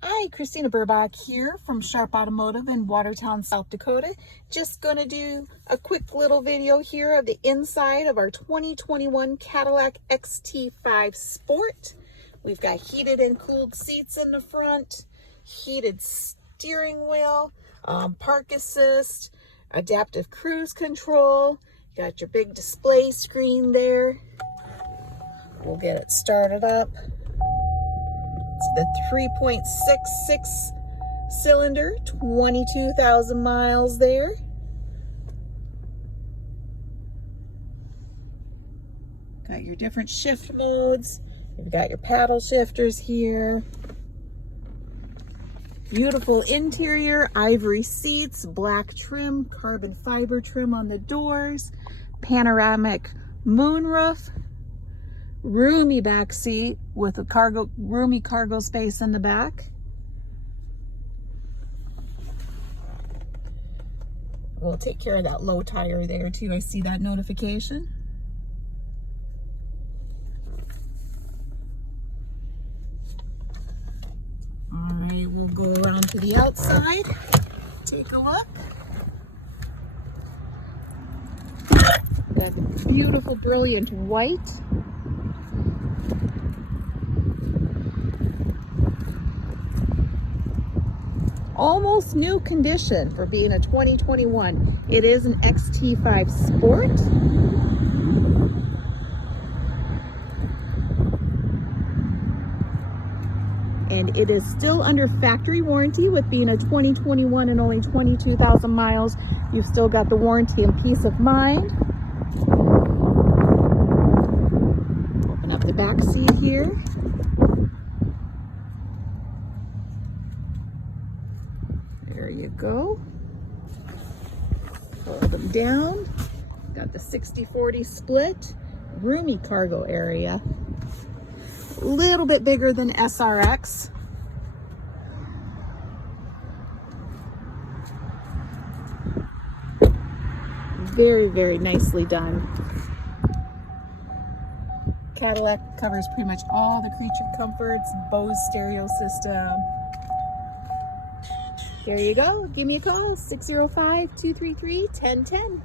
Hi, Christina here from Sharp Automotive in Watertown, South Dakota. Just going to do a quick little video here of the inside of our 2021 Cadillac XT5 Sport. We've got heated and cooled seats in the front, heated steering wheel, park assist, adaptive cruise control. You got your big display screen there. We'll get it started up. It's the 3.66 cylinder, 22,000 miles there. Got your different shift modes. You've got your paddle shifters here. Beautiful interior, ivory seats, black trim, carbon fiber trim on the doors, panoramic moonroof. Roomy back seat with a roomy cargo space in the back. We'll take care of that low tire there too. I see that notification. All right, we'll go around to the outside. Take a look. That beautiful, brilliant white. Almost new condition for being a 2021. It is an XT5 Sport. And it is still under factory warranty with being a 2021 and only 22,000 miles. You've still got the warranty and peace of mind. Open up the back seat here. There you go. Fold them down. Got the 60-40 split. Roomy cargo area. A little bit bigger than SRX. Very, very nicely done. Cadillac covers pretty much all the creature comforts, Bose stereo system. There you go. Give me a call, 605-233-1010.